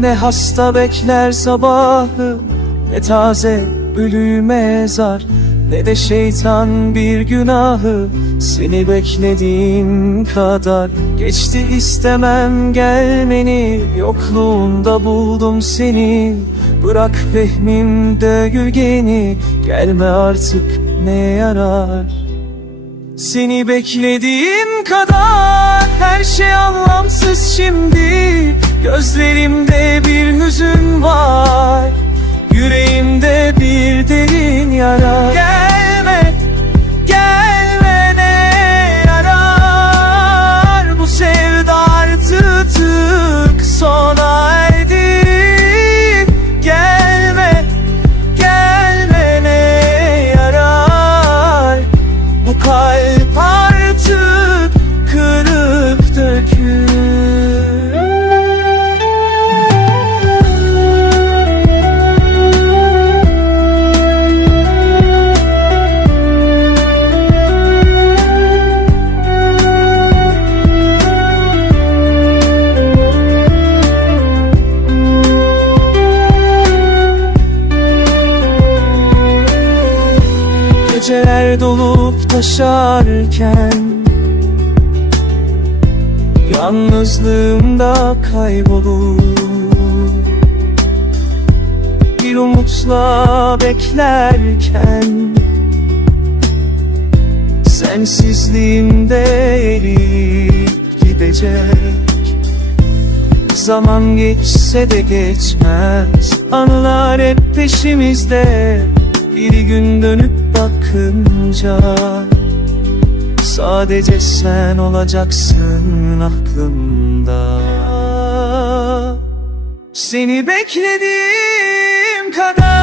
Ne hasta bekler sabahı Ne taze ölü mezar Ne de şeytan bir günahı. Seni beklediğim kadar Geçti istemem gelmeni Yokluğunda buldum seni. Bırak vehmimde gülgeni Gelme artık ne yarar. Seni beklediğim kadar her şey anlamsız şimdi Gözlerimde bir hüzün var Yüreğimde bir derin yara. Gelme, gelme ne yarar Bu sevda artık sona erdi. Gelme, gelme ne yarar bu kalp Geceler dolup taşarken Yalnızlığımda kaybolur Bir umutla beklerken Sensizliğimde eriyip gidecek. Zaman geçse de geçmez Anılar hep peşimizde. Bir gün dönüp bakınca Sadece sen olacaksın aklımda. Seni beklediğim kadar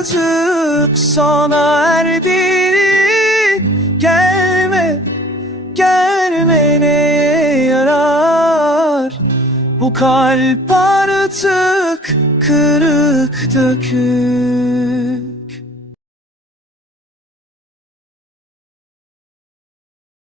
artık sona erdi Gelme Gelme ne yarar? Bu kalp artık kırık dökük